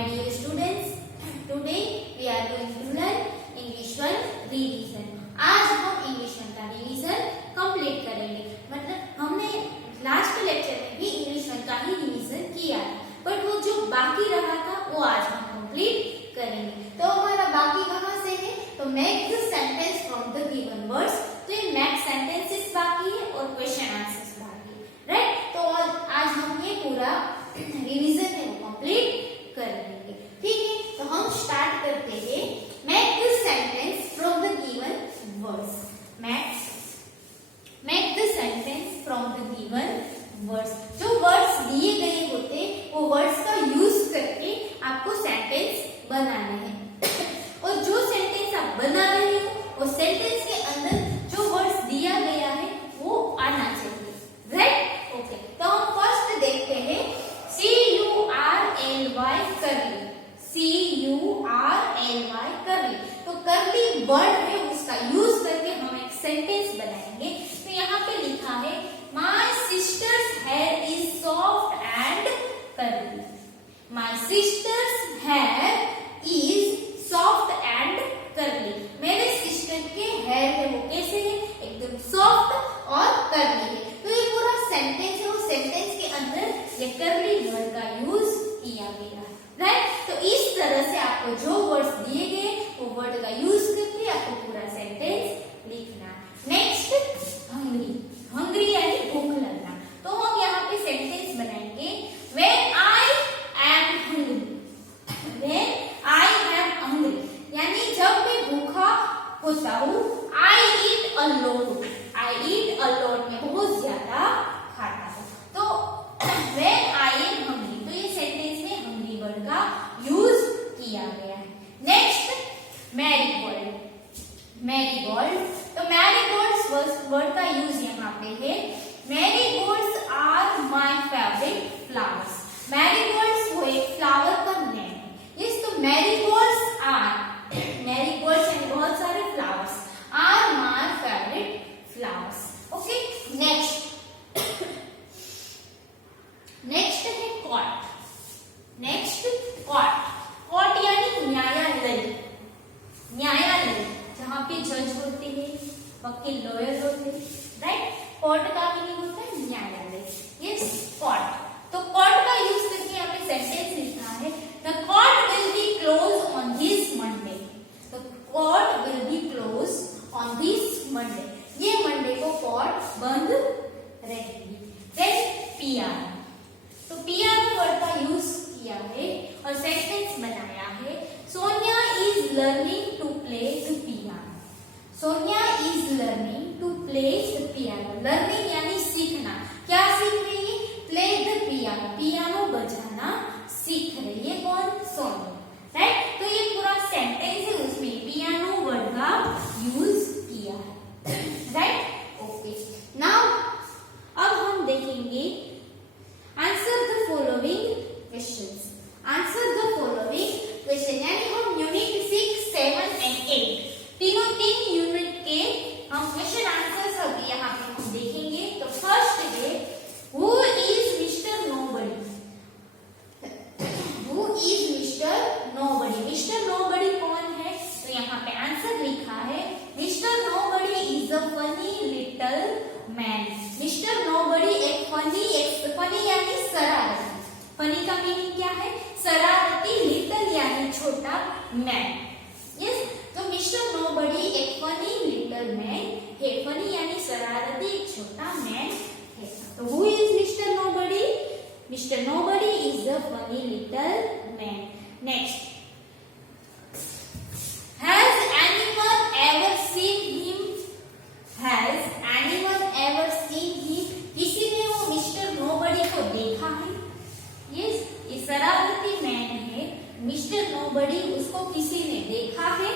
My dear students, today we are going to learn English 1 revision. आज हम English 1 का revision complete करेंगे। मतलब हमने लास्ट लेक्चर में भी इंग्लिश 1 का ही रिवीजन किया है, बट वो जो बाकी रहा था वो आज हम कंप्लीट करेंगे। तो हमारा बाकी कहाँ से है? तो make the sentence from the given words. तो ये मेक सेंटेंसेस बाकी है और क्वेश्चन आंसर्स बाकी है, राइट? तो आज हम ये पूरा रिवीजन है वो कंप्लीट कर लेंगे, ठीक है? तो हम स्टार्ट करते हैं। Make the sentence from the given words. Make the sentence from the given words. जो वर्ड्स दिए गए होते वो वर्ड्स का यूज करके आपको सेंटेंस बनाने हैं। और जो सेंटेंस आप बना रहे हो वो सेंटेंस के अंदर जो वर्ड्स दिया गया है वो आना चाहिए, राइट? ओके, तो हम फर्स्ट देखते हैं CURLY करली। CURLY करली। तो करली वर्ड है उसका यूज करके हम एक सेंटेंस बनाएंगे। तो यहाँ पे लिखा है my sister's here is soft and curly. My sister's here is soft and curly. मेरे सिस्टर के हेयर है वो कैसे है? एकदम सॉफ्ट और कर्ली है। तो ये पूरा सेंटेंस है, वो सेंटेंस के अंदर ये कर्ली वर्ड का यूज किया गया है, राइट? तो इस तरह से आपको जो वर्ड्स दिए गए वो वर्ड का यूज करके आपको पूरा सेंटेंस लिखना। Next, hungry. हंग्री यानी भूख लगना। तो हम यहाँ पे सेंटेंस बनाएंगे when I am hungry. When I am hungry यानी जब मैं भूखा होता हूँ। आई ईट a lot. I eat a lot में बहुत ज्यादा खाता हूँ। तो व्हेन आई एम हंग्री, तो ये सेंटेंस में हंग्री वर्ड का यूज किया गया है। Next, marigold. मैरीगोल्ड, तो मैरीगोल्ड्स वर्ड का यूज यहाँ पे है। Marigolds are my favourite flowers. Marigolds वो एक फ्लावर का नेम है। यस, तो मैरीगोल्ड्स आर, मैरीगोल्ड्स यानी बहुत सारे flowers, are my favourite flowers. Okay, next next है कोर्ट। Next, court. कोर्ट यानी न्यायालय। न्यायालय जहाँ पे जज होते हैं, वकील, लॉयर होते हैं, राइट? कोर्ट का मीनिंग होता है न्यायालय। Yes, court. तो कोर्ट का यूज करके यहाँ पे सेंटेंस लिखा है the court will be close on this Monday. तो court will be close on this Monday. ये मंडे को कोर्ट बंद रहेगी। Then piano. तो पियानो वर्ड का यूज किया है और सेंटेंस बनाया है Sonia is learning to play the piano. Sonia is learning to play the piano. Learning यानी सीखना। क्या सीख रही है? Play the piano. पियानो बजाना सीख रही है। कौन? सोनिया, राइट? तो ये पूरा सेंटेंस है, उसमें पियानो वर्ड का यूज किया है, राइट? ओके, नाउ अब हम देखेंगे answer the following questions. Answer the following question यानी हम यूनिट 6, 7 एंड 8 तीन यूनिट के हम क्वेश्चन आंसर्स अब यहाँ पे हम देखेंगे। तो फर्स्ट है who is mister nobody. Who is mister nobody. Mister nobody कौन है? तो यहाँ पे आंसर लिखा है mister nobody is a funny little man. Mister nobody एक फनी यानी शरारती। फनी का मीनिंग क्या है? शरारती। लिटिल यानी छोटा, मैन। यस, तो मिस्टर नोबडी एक फनी लिटिल मैन है। फनी यानी शरारती, एक छोटा मैन है। तो who is mister nobody? Mister nobody is a funny little man. Next, has anyone ever seen him. Has anyone ever seen him. किसी ने वो मिस्टर नोबडी को देखा है? यस, ये शरारती मैन है मिस्टर नोबडी, उसको किसी ने देखा है?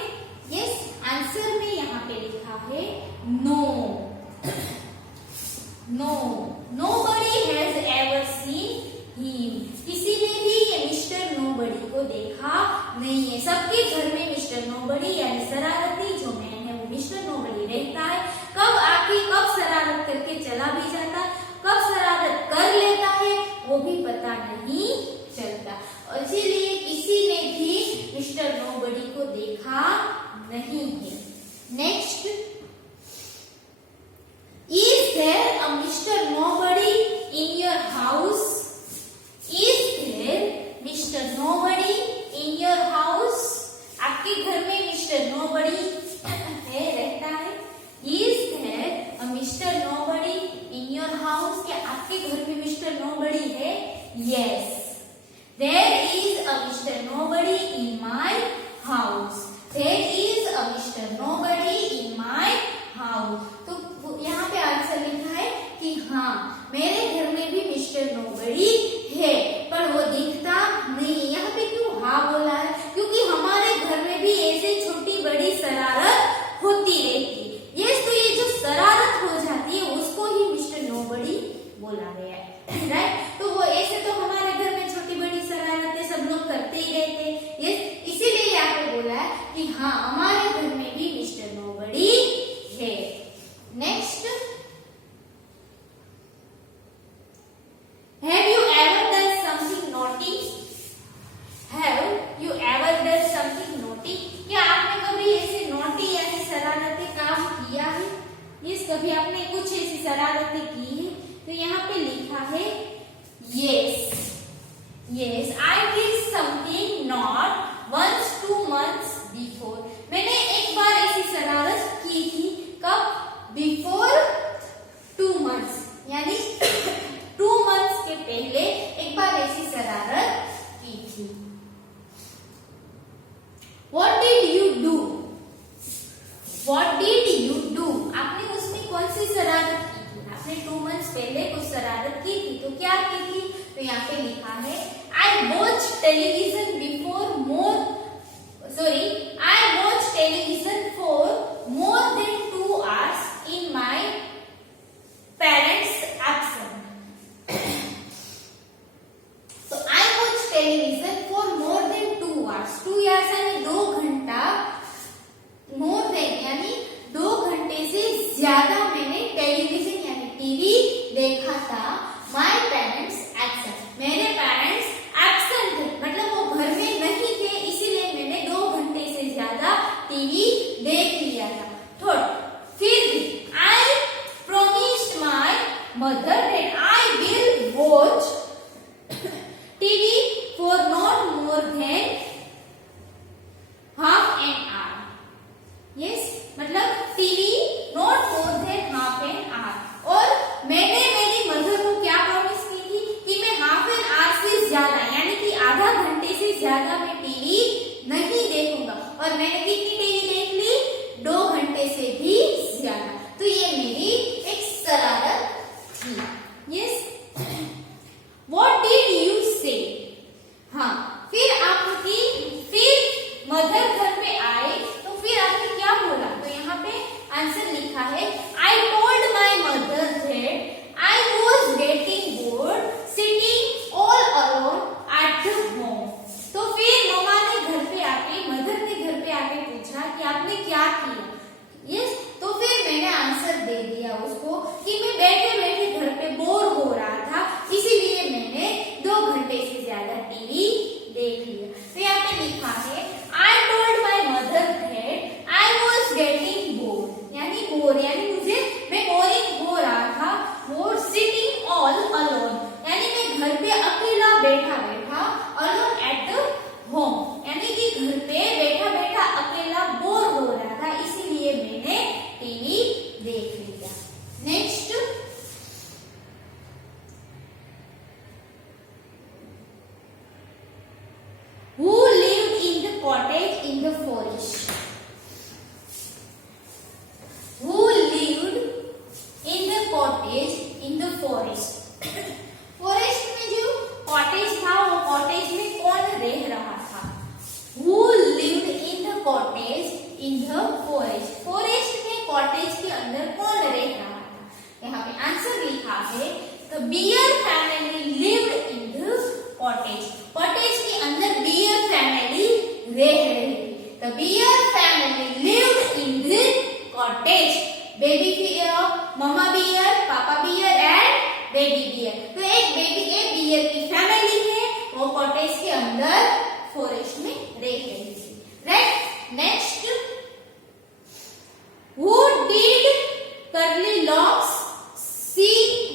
यस, आंसर में यहाँ पे लिखा है no. No, nobody has ever seen him. किसी ने भी ये मिस्टर नोबडी को देखा नहीं है। सबके घर में मिस्टर नोबडी यानी शरारती जो मैन है वो मिस्टर नोबडी रहता है। कब आके कब शरारत करके चला भी जाता, कब शरारत कर लेता है वो भी पता नहीं चलता। और इसीलिए किसी Mr. Nobody in your house? Is there Mr. Nobody in your house? आपके घर में Mr. Nobody है, रहता है. Is there a Mr. Nobody in your house? क्या आपके घर में Mr. Nobody है? Yes. There is a Mr. Nobody in my house. There is a Mr. Nobody in my house. तो यहाँ पे आंसर लिखा है कि हाँ, मेरे घर में भी मिस्टर नोबडी है, पर वो दिखता नहीं. यहाँ पे क्यों हाँ बोला है? क्योंकि हमारे घर में भी ऐसे छोटी बड़ी शरारत होती रहती है. यस, तो ये जो शरारत हो जाती है उसको ही मिस्टर नोबडी बोला गया है. राइट? तो वो ऐसे तो हमारे घर में छोटी बड़ी शरारतें सब लोग करते ही रहते हैं. यस, इसीलिए यहाँ पे बोला है कि हाँ, हमारे घर में भी मिस्टर नोबडी है. Next, Have you ever done something naughty? Have you ever done something naughty? क्या आपने कभी ऐसे naughty यानी शरारती काम किया है? यस, कभी आपने कुछ ऐसी शरारतें की है? तो यहाँ पे लिखा है yes. Yes, I did something not once 2 months before. मैंने एक बार ऐसी शरारत की थी. कब? Before 2 months, यानी 2 months के पहले एक बार ऐसी शरारत की थी. What did you do? What did you do? आपने उसमें कौन सी शरारत की थी? आपने 2 months पहले कुछ शरारत की थी, तो क्या की थी? तो यहाँ पे लिखा है I watched television before more. Sorry, I watched television for more than 2 hours in my parents' absence. So I watched television for more than 2 hours. 2 hours यानी 2 घंटा. More than यानी 2 घंटे से ज्यादा मैंने टेलीविजन यानी टीवी देखा था. My parents absent. मेरे पेरेंट्स एब्सेंट थे, मतलब वो घर में नहीं थे, इसीलिए मैंने 2 घंटे से ज्यादा टीवी देख लिया था. थर्ड, फिर भी I promised my mother that I will watch TV for not more than half an hour. Yes, मतलब TV not more than half an hour. और मैंने मेरी मदर को क्या प्रॉमिस की थी कि मैं हाफ एन आवर से ज्यादा यानी कि आधा घंटे से ज्यादा मैं टीवी नहीं देखूंगा. और मैंने कितनी टीवी देख ली? 2 घंटे से भी ज्यादा. तो ये मेरी एक शरारत थी. यस, व्हाट डिड यू से? हाँ, फिर मदर घर पे आए तो फिर आपने क्या बोला? तो यहाँ पे आंसर लिखा है I told my mother that I was getting bored sitting all alone at home. तो फिर मम्मा ने घर पे आके, मदर ने घर पे आके पूछा कि आपने क्या किया? यस, तो फिर मैंने आंसर दे दिया उसको कि मैं बैठे बैठे घर पे बोर हो रहा था, इसीलिए मैंने 2 घंटे से ज्यादा टीवी देख लिया. तो यहाँ पे लिखा है I told my mother that I was getting bored, यानी बोर यानी मैं बोरिंग हो रहा था. बोर सिटिंग ऑल अलोन यानी मैं घर पे अकेला बैठा बैठा, अलोन एट होम यानी कि घर पे बैठा बैठा अकेला बोर हो रहा था, इसीलिए मैंने टीवी देख लिया. Next, who lived in the cottage in the forest? Who lived in the cottage in the forest? Forest में जो कॉटेज था, वो कॉटेज में कौन रह रहा था? Who lived in the cottage in the forest? Forest में कॉटेज के अंदर कौन रह रहा था? यहाँ पे आंसर लिखा है The bear family lived in the cottage. Cottage के अंदर bear family रह रही थी. The bear family lived in the cottage. Baby bear, mama bear, papa bear and baby bear. तो एक bear की फैमिली है, वो कॉटेज के अंदर फॉरेस्ट में रह रही थी. Right? Next, who did Curly Locks see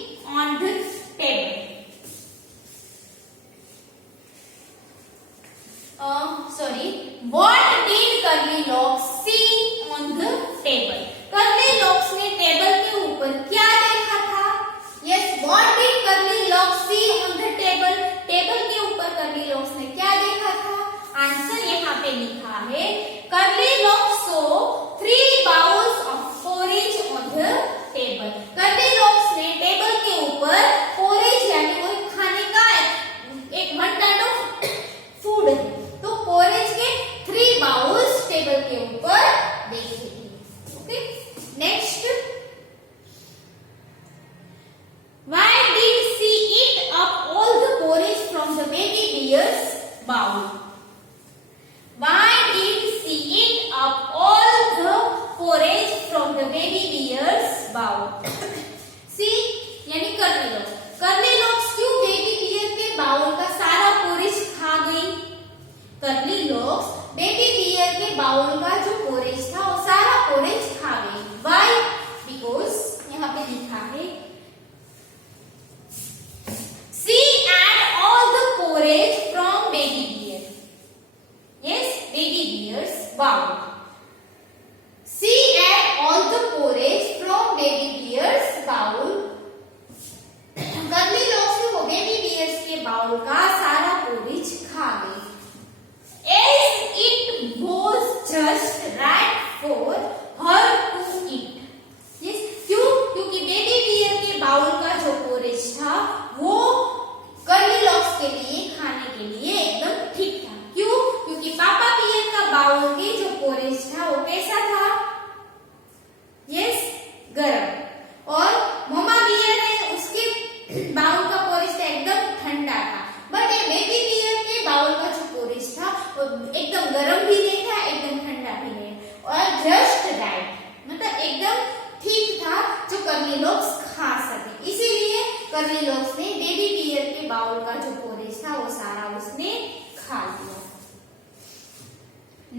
का जो फोरेज था वो सारा उसने खा लिया।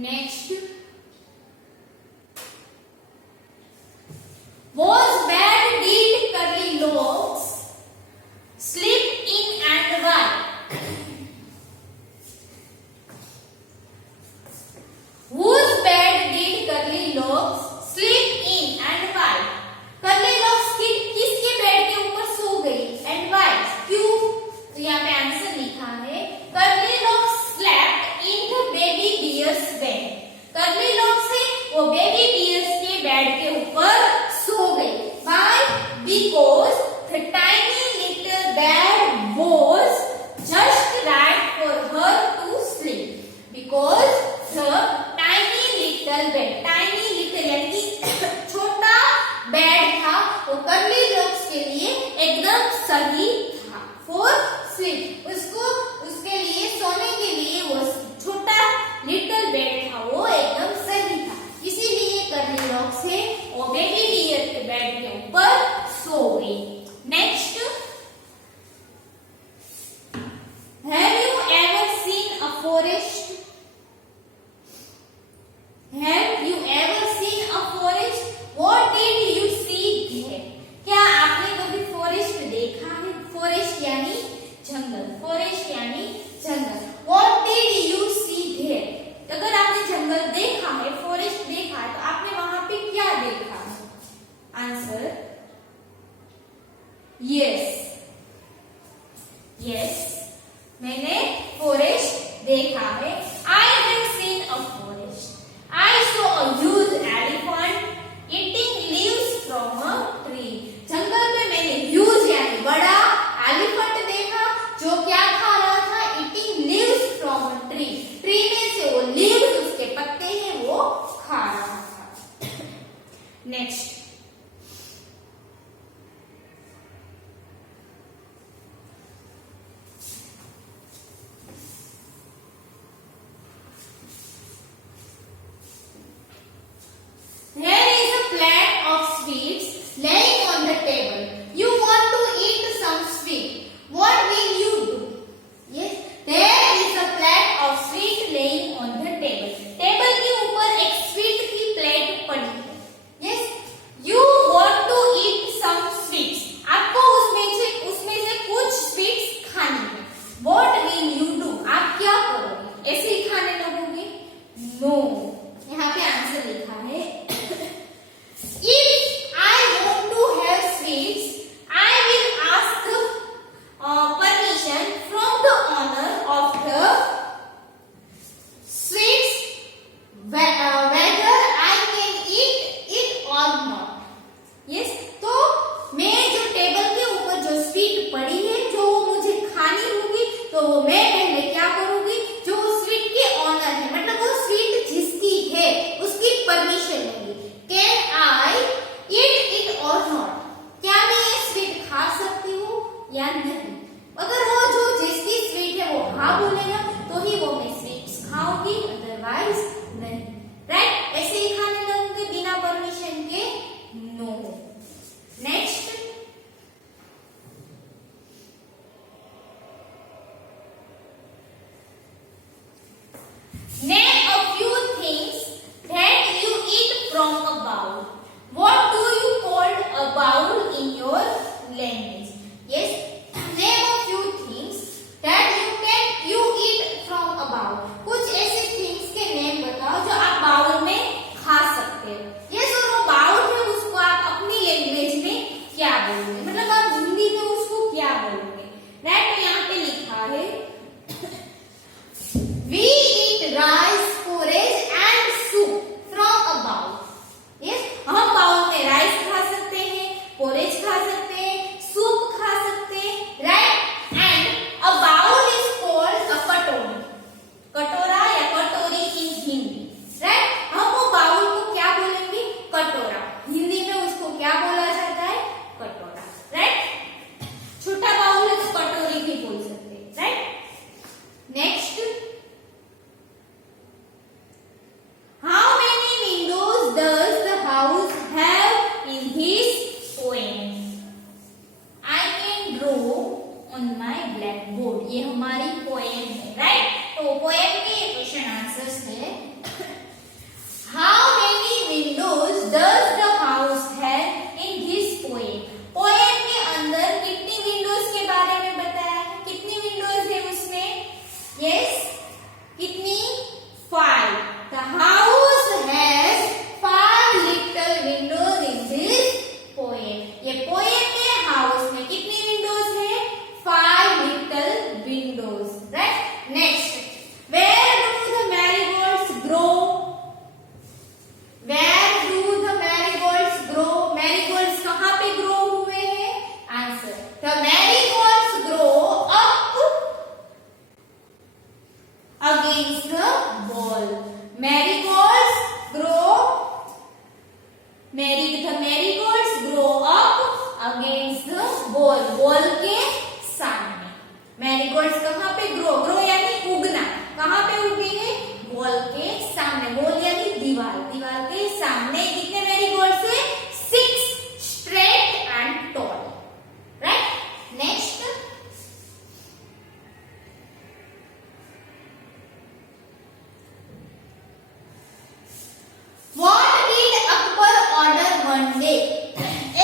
Next, whose bed did Curlylocks sleep in and why? Whose bed did Curlylocks sleep in and why? Curlylocks किसके बेड के ऊपर सो गई and why? क्यों? तो यहाँ पे आंसर लिखा है Curlylocks slept in the baby deer's bed. Curlylocks से वो बेबी डियर्स के बेड के ऊपर सो गई। Why? Because the tiny little bed was just right for her to sleep. Because the tiny little bed, tiny little यानी छोटा bed था वो कर्लीलॉक्स के लिए एकदम सही था। For sleep, उसको उसके लिए सोने के लिए वो छोटा लिटिल बेड था वो एकदम सही था, इसीलिए कर्लीलॉक्स से वो बेबी डियर के बेड के ऊपर सो गई। Next, have you ever seen a forest? Have you ever seen a forest? What did you see there? क्या आपने कभी फॉरेस्ट देखा है? फॉरेस्ट यानी जंगल, फॉरेस्ट यानी जंगल। What did you see there? अगर आपने जंगल देखा है, फॉरेस्ट देखा है, तो आपने वहां पे क्या देखा? आंसर यस, यस, मैंने फॉरेस्ट देखा है। I have seen a forest. I saw a huge elephant eating leaves from a tree. जंगल में मैंने ह्यूज यानी बड़ा एलिफेंट देखा जो क्या खा रहा था? Eating leaves from a tree. Tree में से वो लीव्स, उसके पत्ते हैं, वो खा रहा था। नेक्स्ट, ये हमारी पोएम है, राइट। तो पोएम के क्वेश्चन आंसर्स है, how many Windows does the house have in this poem. Poem के अंदर कितनी विंडोज के बारे में बताया है, कितनी विंडोज है उसमें, यस कितनी, 5। The house has 5 little windows in this poem. ये पोएम में हाउस में कितनी विंडोज है, 5 little windows, right. Next, where do the marigolds grow, where do the marigolds grow, marigolds कहाँ पे ग्रो हुए हैं, answer, the marigolds grow up against the wall. Marigolds grow, the marigolds grow up against the wall, wall के सामने। Marigolds कहाँ पे grow यानी उगना, कहाँ पे उगे हैं, वॉल के सामने, वॉल यानी दीवार, दीवार के सामने कितने मैरीगोल्ड्स है, 6 straight and tall, right. Next, What did Akbar order one day?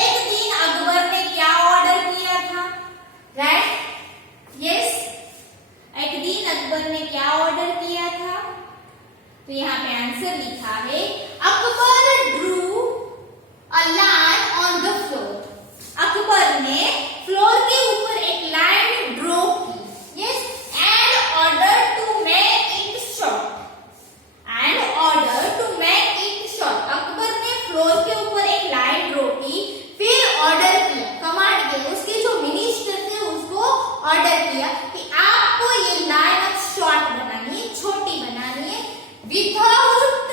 एक दिन अकबर ने क्या ऑर्डर किया था, राइट, यस, एक दिन अकबर ने क्या ऑर्डर किया था, तो यहाँ पे आंसर लिखा है, Akbar drew a line on the floor. Akbar ने फ्लोर के ऊपर एक लाइन ड्रॉ की, yes, and order to make it short, and order to make it short. Akbar ने फ्लोर के ऊपर एक लाइन ड्रॉ की, फिर ऑर्डर किया, कमांड किया, उसके जो मिनिस्टर थे उसको ऑर्डर किया कि आपको ये लाइन अब शॉर्ट बनानी है, छोटी बनानी है, without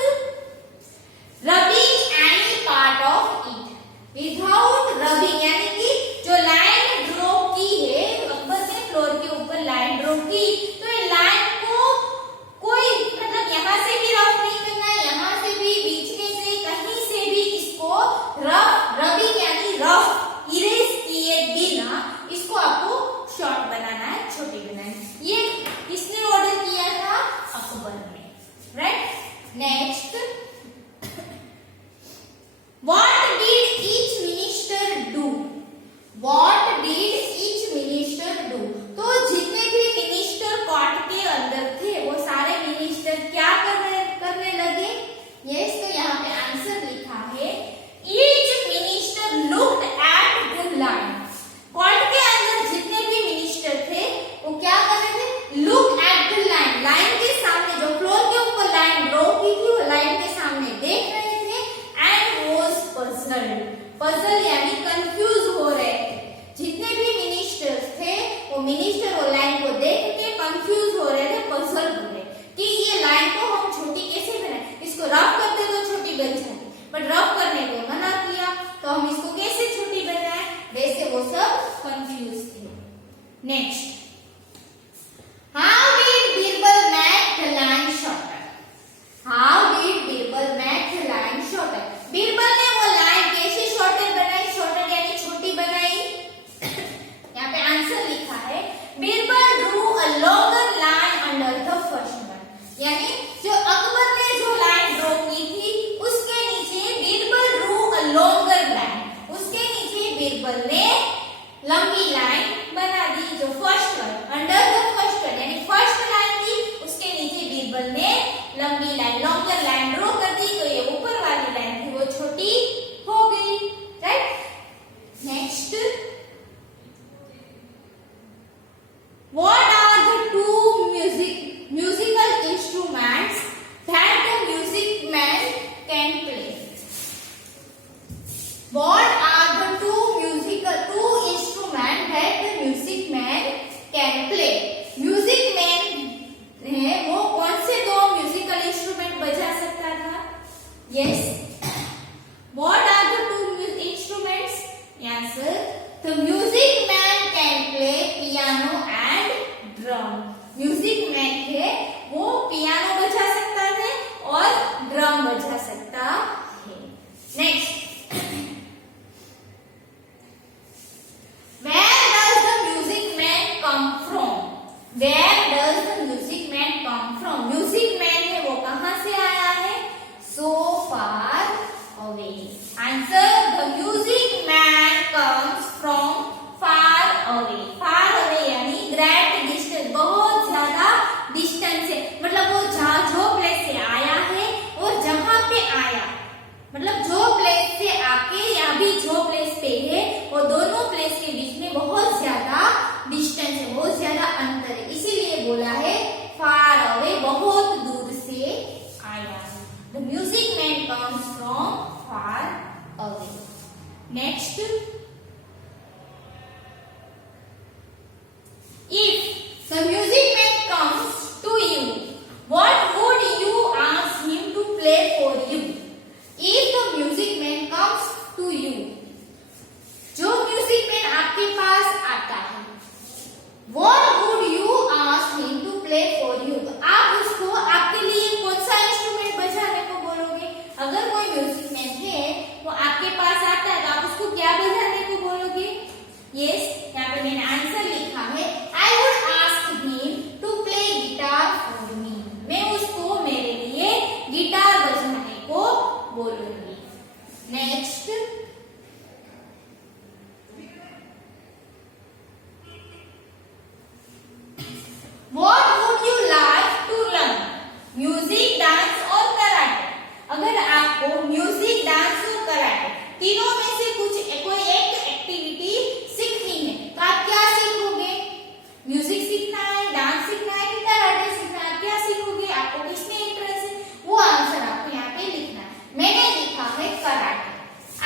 rubbing any part of it. Without rubbing यानी कि जो लाइन ड्रॉ की है, अकबर ने फ्लोर के ऊपर लाइन ड्रॉ की, तो ये लाइन को कोई मतलब यहाँ से भी रफ नहीं करना है, यहाँ से भी, बीच में से, कहीं से भी इसको रबिंग यानी रफ इरेज किए बिना इसको आपको शॉर्ट बनाना है, छोटी बनाना है। ये किसने ऑर्डर किया था, अकबर ने, right. Next, what did each minister do, what did each minister do. तो जितने भी मिनिस्टर कोर्ट के अंदर थे वो सारे मिनिस्टर क्या करने लगे, यस, तो यहाँ पे आंसर लिखा है, each minister looked at the line. Court के अंदर जितने भी मिनिस्टर थे वो क्या कर रहे थे, look at the line, line के सामने जो फ्लोर के ऊपर लाइन ड्रॉ की थी वो लाइन के सामने देख रहे थे, एंड वाज पजल्ड, पजल यानी कंफ्यूज हो रहे थे। जितने भी मिनिस्टर्स थे वो मिनिस्टर वो लाइन को देख के कंफ्यूज हो रहे थे, पजल हो रहे कि ये लाइन को हम छोटी कैसे बनाए, इसको रफ करते तो छोटी बन जाती, बट रफ करने को मना किया, तो हम इसको कैसे छोटी बनाए, वैसे वो सब कंफ्यूज थे। Next, how did Birbal make the line shorter, how did Birbal make the line shorter. Birbal ने वो लाइन कैसे शॉर्टर बनाई, शॉर्टर यानी छोटी बनाई, यहाँ पे आंसर लिखा है, Birbal drew a longer line under the first one. यानी जो अकबर ने जो लाइन ड्रॉ की थी उसके नीचे Birbal drew a longer line, उसके नीचे बीरबल ने लंबी लाइन बना दी, जो first one, under the first one, यानी फर्स्ट लाइन थी उसके नीचे बीरबल ने लंबी लाइन, लॉन्गर लाइन ड्रॉ कर दी, तो ये ऊपर वाली लाइन थी वो छोटी हो गई, right. Next, what are the two musical instruments that the music man can play? What are the two instruments that the music man can play? Music man है वो कौन से दो म्यूजिकल इंस्ट्रूमेंट बजा सकता था, yes, what are the two instruments, answer, the music man can play piano and drum। Music man है वो पियानो बजा सकता है और ड्रम बजा सकता है। Next, where does the music man come from? मतलब जो प्लेस से आके या भी जो प्लेस पे है वो दोनों प्लेस के बीच में बहुत ज्यादा डिस्टेंस है, बहुत ज्यादा अंतर है, इसीलिए बोला है फार अवे, बहुत दूर से आया है। The music man comes from far away. Next, if the music man comes to you, what would you ask him to play for you? If the music man comes to you, जो music man आपके पास आता है, what would you ask him to play for you? तो आप उसको आपके लिए कौन सा इंस्ट्रूमेंट बजाने को बोलोगे? अगर कोई म्यूजिक मैन है वो आपके पास आता है तो आप उसको क्या बजाने को बोलोगे? यस, यहाँ पे मैंने आंसर लिखा है, I would ask him to play guitar for me. मैं उसको मेरे लिए गिटार बजाने को बोलूंगी। Next, what would you like to learn? Music, dance और कराटे। अगर आपको म्यूजिक, डांस और कराटे तीनों में से कोई एक एक्टिविटी सीखनी है तो आप क्या सीखोगे? म्यूजिक सीखना है, डांस सीखना है कि कराटे सीखना है? क्या सीखोगे? आपको किसमें इंटरेस्ट है वो आंसर आपको यहाँ पे लिखना है। मैंने लिखा है karate.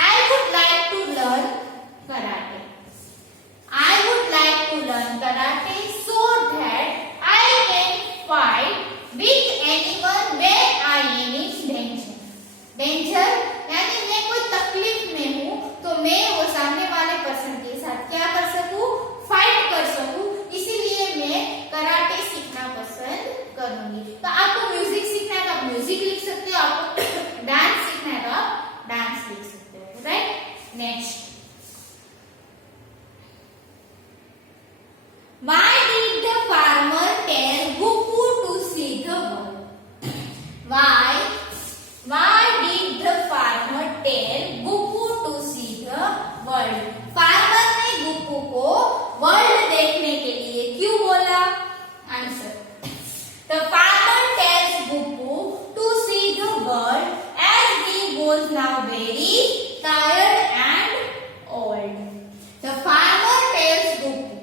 I would like to learn karate. I would like to learn karate so that I can fight with anyone when I am in danger. Danger यानी मैं कोई तकलीफ में हूँ तो मैं वो सामने वाले पर्सन के साथ क्या कर सकूँ? फाइट कर सकूँ। इसीलिए मैं कराटे सीखना पसंद करूंगी। तो आपको म्यूजिक सीखना है तो आप म्यूजिक लिख सकते हो, आपको डांस सीखना है तो आप डांस लिख सकते हो, right? Next, why did the farmer tell Guppu to see the world? Why did the farmer tell Guppu to see the world? Farmer ने गुप्पू को वर्ल्ड देखने के लिए क्यों बोला? Answer, the farmer tells Guppu to see the world as he was now very tired and old. The farmer tells Guppu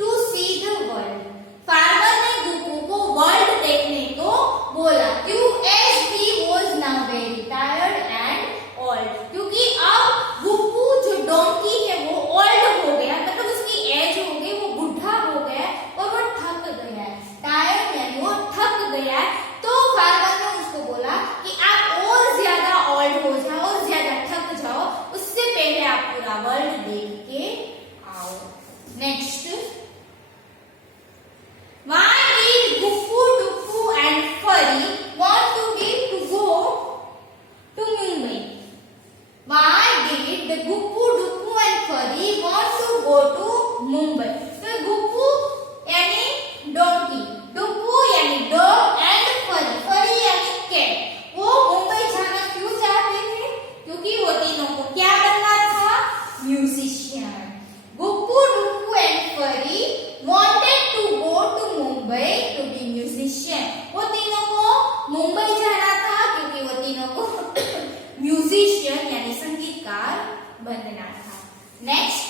to see the world. Farmer ने गुप्पू को world देखने को बोला, क्यों? as he was now very tired and old, क्योंकि अब गुप्पू जो donkey है वो ओल्ड हो गया, मतलब उसकी एज हो गई, वो बुढ़ा हो गया और वो थक गया है। टायर्ड यानी वो थक गया है, तो फार्मर ने उसको बोला कि आप और ज्यादा ओल्ड हो जाओ और ज्यादा थक जाओ, उससे पहले आप पूरा वर्ल्ड देख के आओ। Next, why did Guppu, Duppu and Furry want to go to Mumbai? Why did the Guppu, Duppu and Furry want to go to Mumbai? तो गुप्पू यानी डोंकी, डुप्पू यानी डॉग एंड फरी, फरी यानी कैट, वो मुंबई जाना क्यों चाहते थे? क्योंकि वो तीनों को क्या बनना था? म्यूजिशियन। गुप्पू, डुप्पू एंड फरी wanted to go to Mumbai to be musician. वो तीनों को मुंबई जाना था क्योंकि वो तीनों को म्यूजिशियन यानी संगीतकार बनना था। Next,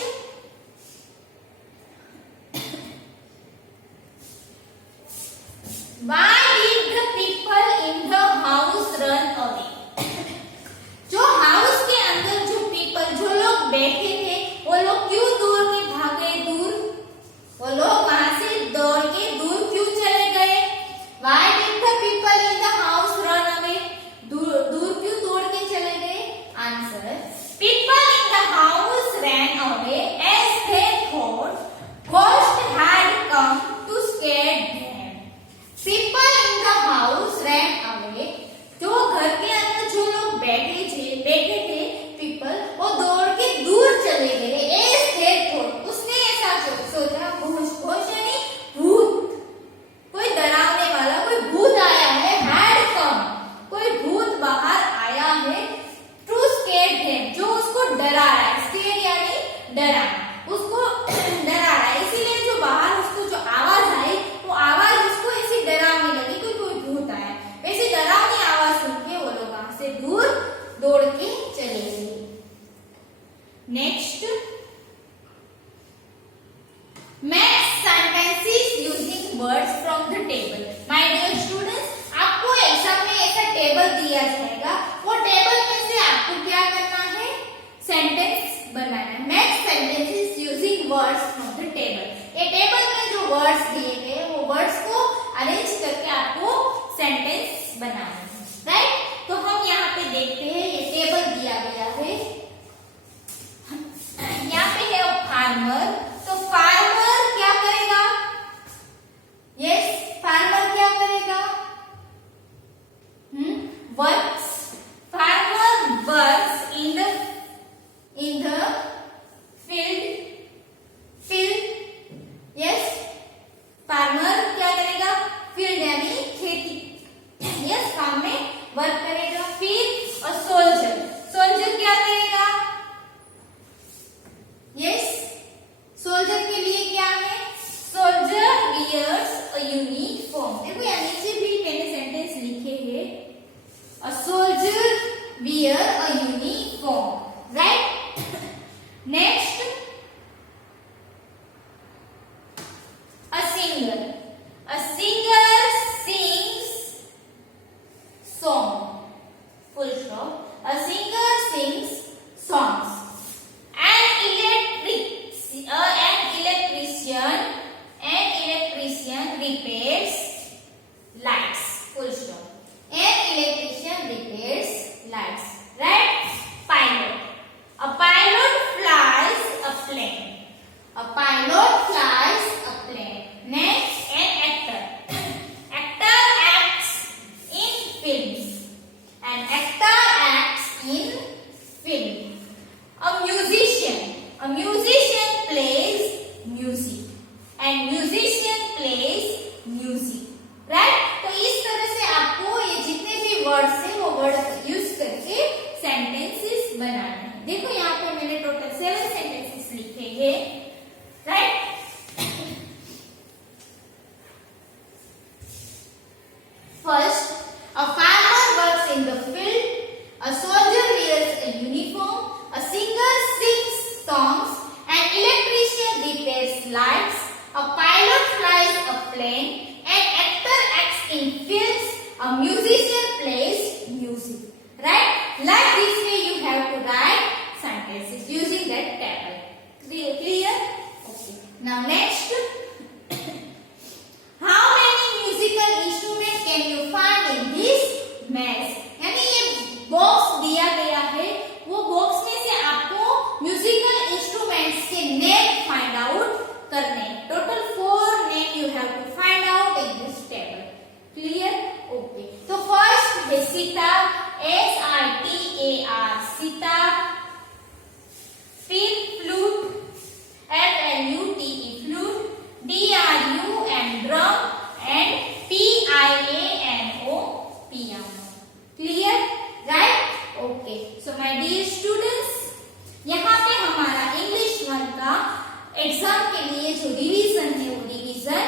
words from the table. My dear students, आपको एग्जाम में ऐसा टेबल दिया जाएगा, वो टेबल में से आपको क्या करना है, सेंटेंस बनाना है। Next sentences using words from the table. ये टेबल में जो वर्ड्स दिए गए वो वर्ड्स को अरेंज करके आपको सेंटेंस बनाना है, राइट। तो हम यहाँ पे देखते हैं, ये टेबल दिया गया है, यहाँ पे है फार्मर। तो फार्मर क्या करेगा, यस फार्मर क्या करेगा, works, farmer works in the field, yes farmer क्या करेगा, फील्ड यानी खेती, यस फार्म में वर्क करेगा। फिर और सोल्जर, सोल्जर क्या करेगा, यस सोल्जर के लिए क्या है, सोल्जर वियर्स अ यूनिफॉर्म। देखो यहाँ नीचे भी मैंने सेंटेंस लिखे हैं, a soldier wear a uniform, right. Next a singer, a singer sings song, full stop, a singer sings songs. An electrician repairs lights, full stop. An electrician repairs lights, right? Pilot, a pilot flies a plane, a pilot flies a plane. Next, an actor, actor acts in films, an actor acts in film. A musician plays music, and musician plays music, right? तो इस तरह से आपको ये जितने भी words है वो वर्ड यूज करके सेंटेंसेस बनाना है। देखो यहाँ पे मैंने टोटल 7 सेंटेंसेस लिखे हैं, right. First, a farmer works in the field, a soldier wears a uniform, a singer sings songs, an electrician repairs lights, a pilot flies a plane, an actor acts in films, a musician plays music, right? Like this way you have to write sentences using that table. Clear? Okay. Now next, how many musical instruments can you find in this maze? यानी ये box दिया गया है, वो box में से आपको musical instruments के नेम फाइंड आउट करने। Total 4 name you have to find out in this table. Clear? Okay. तो फर्स्ट है सितार, SITAR सितार। फिर flute, FLUTE flute, DRU and drum, and PIANO piano. Clear? Right? Okay. So my dear students, यहाँ पे हमारा English 1 का exam के लिए जो रिवीजन है वो रिवीजन